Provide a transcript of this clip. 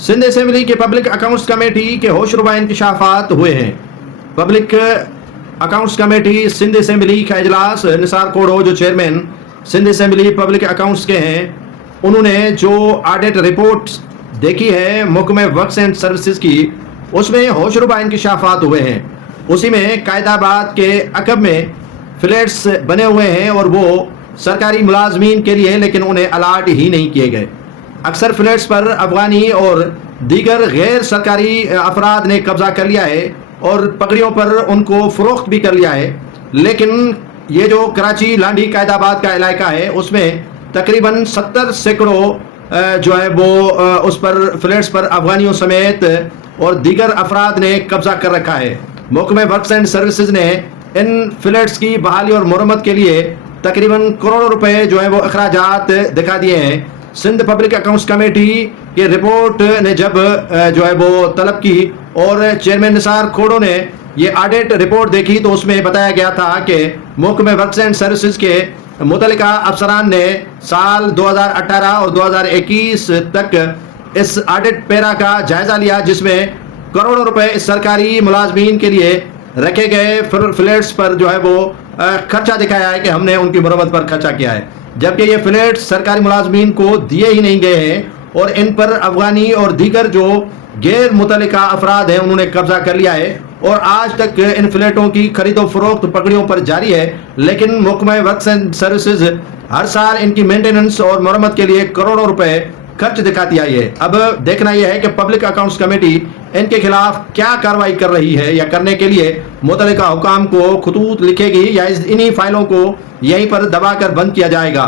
Sindh assembly کے public accounts committee کے ہوشربا انکشافات ہوئے ہیں۔ Public accounts committee Sindh assembly کا اجلاس نثار کوڑو جو chairman Sindh assembly public accounts کے ہیں، انہوں نے جو آڈٹ رپورٹ دیکھی ہے محکمہ ورکس اینڈ سروسز کی، اس میں ہوشربا انکشافات ہوئے ہیں۔ اسی میں قائد آباد کے عقب میں فلیٹس بنے ہوئے ہیں اور وہ سرکاری ملازمین کے لیے، لیکن انہیں الاٹ ہی نہیں کیے گئے۔ اکثر فلیٹس پر افغانی اور دیگر غیر سرکاری افراد نے قبضہ کر لیا ہے اور پگڑیوں پر ان کو فروخت بھی کر لیا ہے، لیکن یہ جو کراچی لانڈھی قائد آباد کا علاقہ ہے اس میں تقریباً 70 سینکڑوں جو ہے وہ اس پر فلیٹس پر افغانیوں سمیت اور دیگر افراد نے قبضہ کر رکھا ہے۔ محکمہ ورکس اینڈ سروسز نے ان فلیٹس کی بحالی اور مرمت کے لیے تقریباً کروڑوں روپے جو ہے وہ اخراجات دکھا دیے ہیں۔ سندھ پبلک اکاؤنٹس کمیٹی کے رپورٹ نے جب جو ہے وہ طلب کی اور چیئرمین نثار کھوڑو نے یہ آڈٹ رپورٹ دیکھی تو اس میں بتایا گیا تھا کہ محکمہ ورکس اینڈ سروسز کے متعلقہ افسران نے سال 2018 اور 2021 تک اس آڈٹ پیرا کا جائزہ لیا، جس میں کروڑوں روپے سرکاری ملازمین کے لیے رکھے گئے فلیٹس پر جو ہے وہ خرچہ دکھایا ہے کہ ہم نے ان کی مرمت پر خرچہ کیا ہے، جبکہ یہ فلیٹس سرکاری ملازمین کو دیے ہی نہیں گئے ہیں اور ان پر افغانی اور دیگر جو غیر متعلقہ افراد ہیں انہوں نے قبضہ کر لیا ہے اور آج تک ان فلیٹوں کی خرید و فروخت پگڑیوں پر جاری ہے، لیکن محکمہ ورکس اینڈ سروسز ہر سال ان کی مینٹیننس اور مرمت کے لیے کروڑوں روپے خرچ دکھاتی آئی ہے۔ اب دیکھنا یہ ہے کہ پبلک اکاؤنٹس کمیٹی ان کے خلاف کیا کارروائی کر رہی ہے یا کرنے کے لیے متعلقہ حکام کو خطوط لکھے گی یا انہی فائلوں کو یہیں پر دبا کر بند کیا جائے گا۔